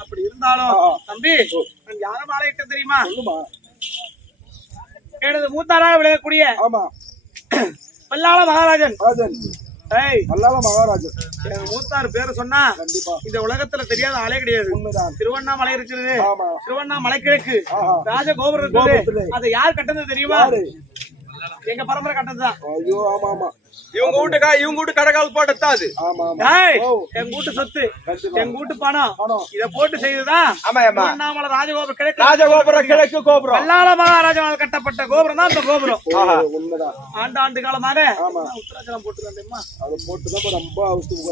அப்படி இருந்தாலும் தம்பி நான் யார மாலையிட்ட தெரியுமா? எனது மூத்தாராக விளங்கக்கூடிய பல்லாள மகாராஜன். மூத்தார் பேரு சொன்னா இந்த உலகத்துல தெரியாத ஆளே கிடையாது. திருவண்ணாமலை இருக்குது, திருவண்ணாமலை கிழக்கு ராஜகோபுரம் இருக்குது. அதை யார் கட்டது தெரியுமா? எங்க பரம்பரை கட்டதுதான். ஐயோ ஆமா ஆமா, இவங்க வீட்டு கடைக்கால் போட்டது. எங்க வீட்டு சொத்து, எங்க வீட்டு பணம், இத போட்டு செய்துதான் திருவண்ணாமலை ராஜகோபுரம் கிழக்கு, ராஜகோபுரம் கிழக்கு கோபுரம் பல்லாள மகாராஜாவால் கட்டப்பட்ட கோபுரம் தான் இந்த கோபுரம். ஆண்டாண்டு காலமாக உத்தராச்சலம் போட்டுருந்தேம்மா, அதை போட்டுதான் ரொம்ப அவசியம்.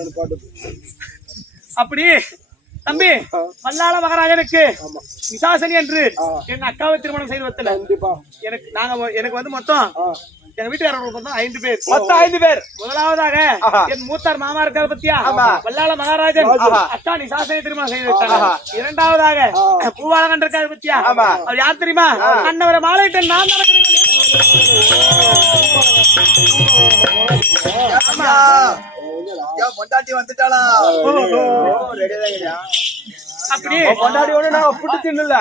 அப்படி தம்பி பல்லாள மகாராஜனுக்கு விசாசனி என்று என் அக்காவை திருமணம் செய்து வைத்தல. எனக்கு வந்து மொத்தம் எங்க வீட்டுக்காரர்களுக்கு வந்து 5 பேர், மொத்தம் 5 பேர். முதலாவதாக என் மூத்தார் மாமா இருக்காரு பத்தியா, பல்லாள மகாராஜன் அக்கா நிசாசனி திருமணம் செய்து வைத்தாங்க. இரண்டாவதாக பூவாளகன் இருக்காரு பத்தியா, அவர் யார் தெரியுமா? அண்ணவரை மாலையிட்ட நான் நடக்கிறேன். பொண்டாட்டி வந்துட்டாளா? அப்படி பொண்டாட்டியோட நான் புட்டு தின்னல.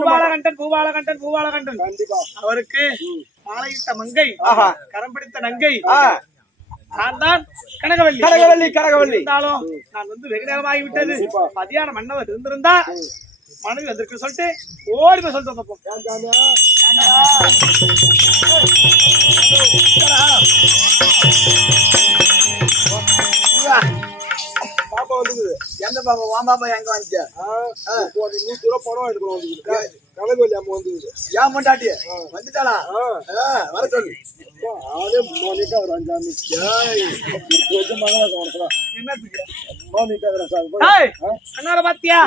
பூவாளகண்டன் அவருக்கு மாலையிட்ட மங்கை, கரம் பிடித்த நங்கை நான் தான் கனகவல்லி. இருந்தாலும் நான் வந்து வெகு நேரமாகிவிட்டது. மதியான மன்னவர் இருந்திருந்தா மனைவி வந்திருக்கு சொல்லிட்டு ஓடி போய் சொல்லிட்டு வந்தப்போ பாப்பா வந்து எந்த பாப்பா? வா பாப்பா எங்க வந்துச்சு? 100 ரூபா பணம் எடுக்கணும் வந்து கனகவல்லி அம்மா வந்து ஏன் பொண்டாட்டி வந்துட்டாளா? வர சொல்லு. ஆளே மோனிகா ஒரு 5 அண்ணார பாத்தியா?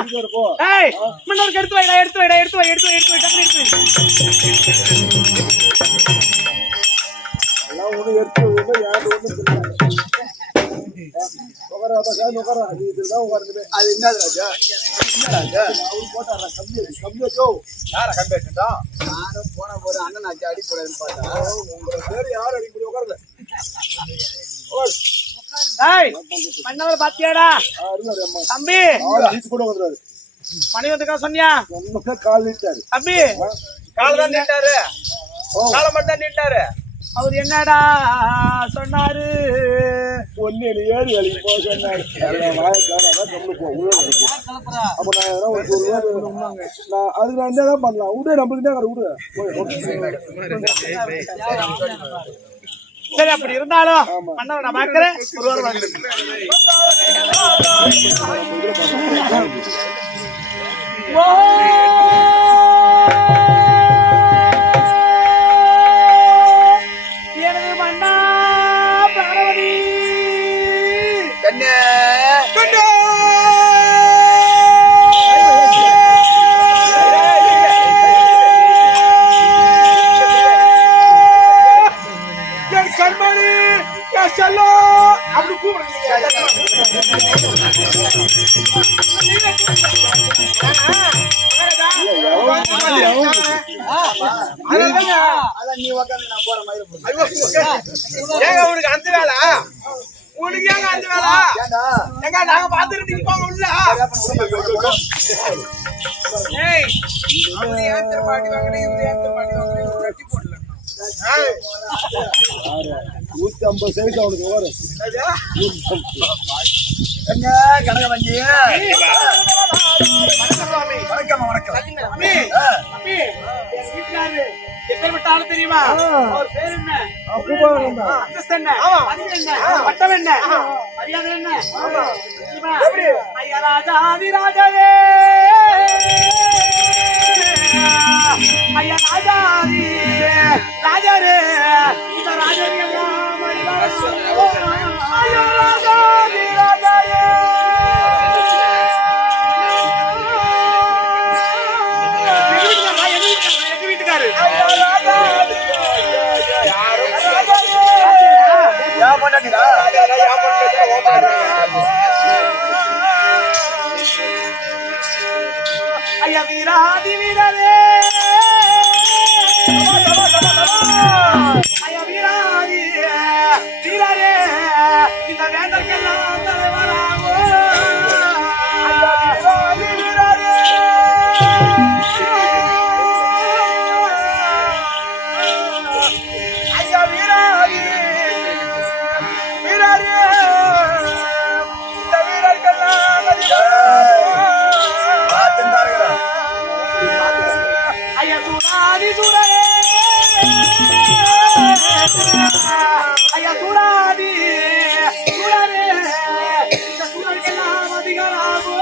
எடுத்து வைடா, எடுத்து வைடா, எடுத்து வை, எடுத்து வை, எடுத்து வை, எடுத்து எல்லாம் ஒண்ணு எடுத்து யாரு ஒண்ணு அது என்ன ராஜா? நானும் போன போது அண்ணன் ஆச்சு அடி போடாதுன்னு பார்த்தா யாரும் அடி போய் உட்காருங்க. மன்னவர் பாத்தியாடா தம்பி? மணி வந்துக்கா சொன்னியா? கால் நீட்டாரு தம்பி, கால் தான் நீட்டாரு, காலை மட்டும் தான் நீட்டாரு. அவர் என்னடா சொன்னாரு? ஒன்னு ஏறி வேலைக்கு போக சொன்னாரு. அதுக்கு நான் என்னதான் பண்ணலாம்? விடு, நம்மளுக்கு தான் விடு. சரி, அப்படி இருந்தாலும் மன்னவன் நான் பாக்குறேன். ஒரு வாரம் அதான் நீ உக்காந்து நான் போற மாதிரி ஏங்க உனக்கு அந்த வேலை உனக்கு ஏங்க அந்த வேலை ஏங்க நாங்க பாத்துட்டு நீங்க போங்க உள்ள ஏய் அவரு ஏத்தற பாட்டி வாங்குறே இவரு ஏத்தற பாட்டி வாங்குறே கட்டி போடல 150 சைஸ் அவனுக்கு வரும் என்ன கனகவஞ்சி வணக்கம் வணக்கம் அம்மி அம்மி என் வீட்டுக்காரரு எப்பேற்பட்ட ஆளு தெரியுமா அவர் பேர் என்ன அந்தஸ்து என்ன பதவி என்ன பட்டம் என்ன மரியாதை என்ன தெரியுமா ஐயா ராஜாதி ராஜாவே ஐயா ராஜாதி ராஜாரே இந்த ராஜாரியெல்லாம் ஐயா ராஜாதி ராஜாரே எங்க வீட்டுக்காரு ஐயா வீராதி வீரரே ஐயா வீராதி வீரரே இந்த வேந்தர்க்கெல்லாம் தலைவராகோ வீரரே ஐயா வீராதி வீரரே இந்த வீரர்க்கெல்லாம் ஐயா சூடாதி சூடரே ஐயா சூடாதி சூடரே இந்த சூடருக்கெல்லாம் அதிகாராகோ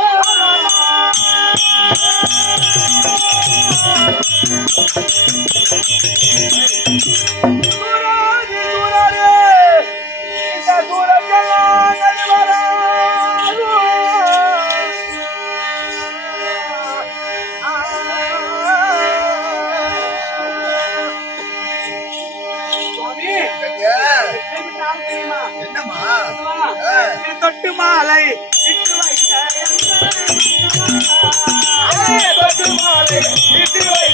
சூடாதி சூடரே இந்த சூடருக்கெல்லாம் அதிகாராகோ தொட்டு மாலை விட்டு வைத்த தொட்டு மாலை விட்டு வைத்த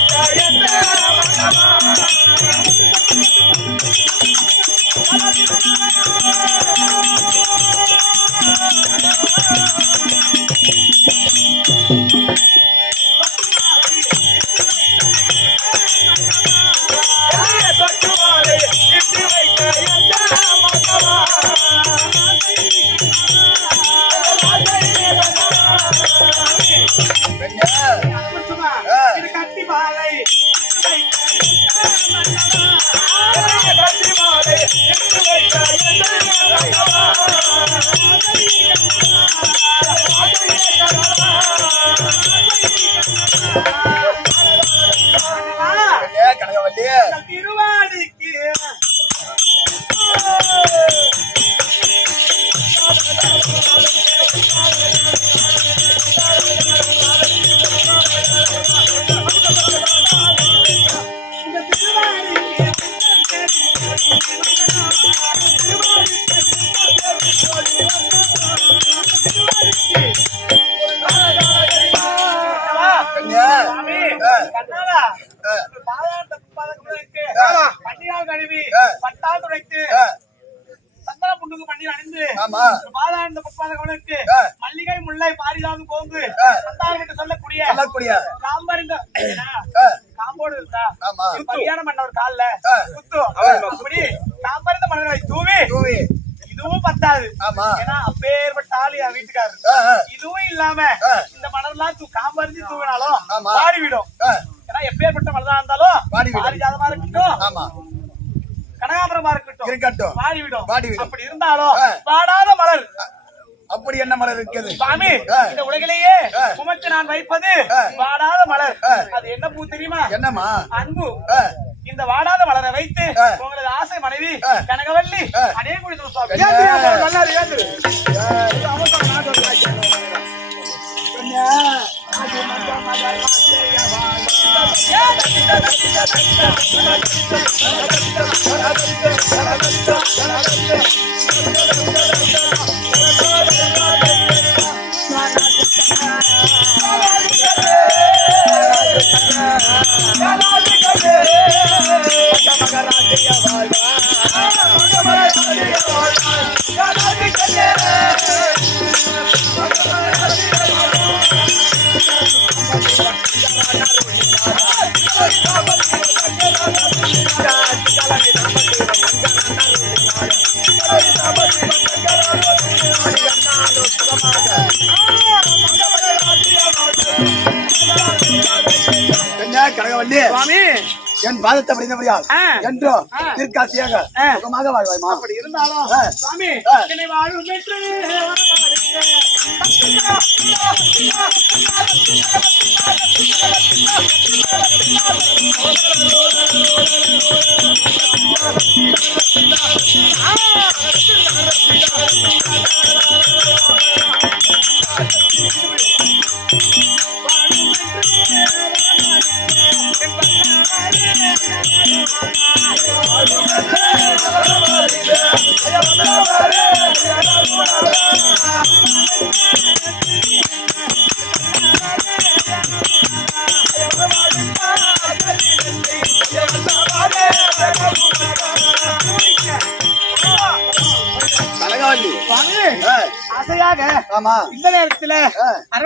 தொட்டு மாலை விட்டு வைத்த இது கட்டி மாலை திருவாடிக்கு பன்னியால் கழுவி பட்டால் துடைத்து சந்தன புண்ணுக்கு பன்னீர் அணிந்து பாதாண்ட புட்பாதகவனுக்கு மல்லிகை முல்லை பாரிதாவது போங்கு சந்தாரம் என்று சொல்லக்கூடிய காம்பறிந்த காம்போடு இருந்தா கல்யாணம் பண்ண ஒரு கால்ல குத்து அப்படி காம்பறிந்த மலர்களை தூவி இதுவும் பத்தாது ஏன்னா அப்பேற்பட்ட ஆளு என் வீட்டுக்காரரு இதுவும் இல்லாம இந்த மலர்லாம் காம்பறிஞ்சு தூவினாலும் பாடிவிடும் ஏன்னா எப்பேற்பட்ட மலரா இருந்தாலும் பாரிஜாதமா இருக்கட்டும் கனகாபுரமா இருக்கட்டும் பாடிவிடும் அப்படி இருந்தாலும் பாடாத மலர் அப்படி என்ன மலர் இருக்குது சாமி இந்த உலகிலேயே உமக்கு நான் வைப்பது வாடாத மலர் அது என்ன பூ தெரியுமா என்னமா அன்பு இந்த வாடாத மலரை வைத்து உங்களது ஆசை மனைவி கனகவல்லி அடே குடித்து சுவாமி கனகவல்லி சுவாமி என் பாதத்தை படித்தபடியால் ஆ. என்றும் தீர்க்காசியாக ஆ. சுகமாக வாழ்வாய்மா. அப்படி இருந்தாலும் ஆ. சுவாமி ஆ. என்னை வாழும் பெற்று கனகவல்லி சுவாமி ஆ. ஆசையாக ஆமா இந்த நேரத்துல ஆ. அரண்மனை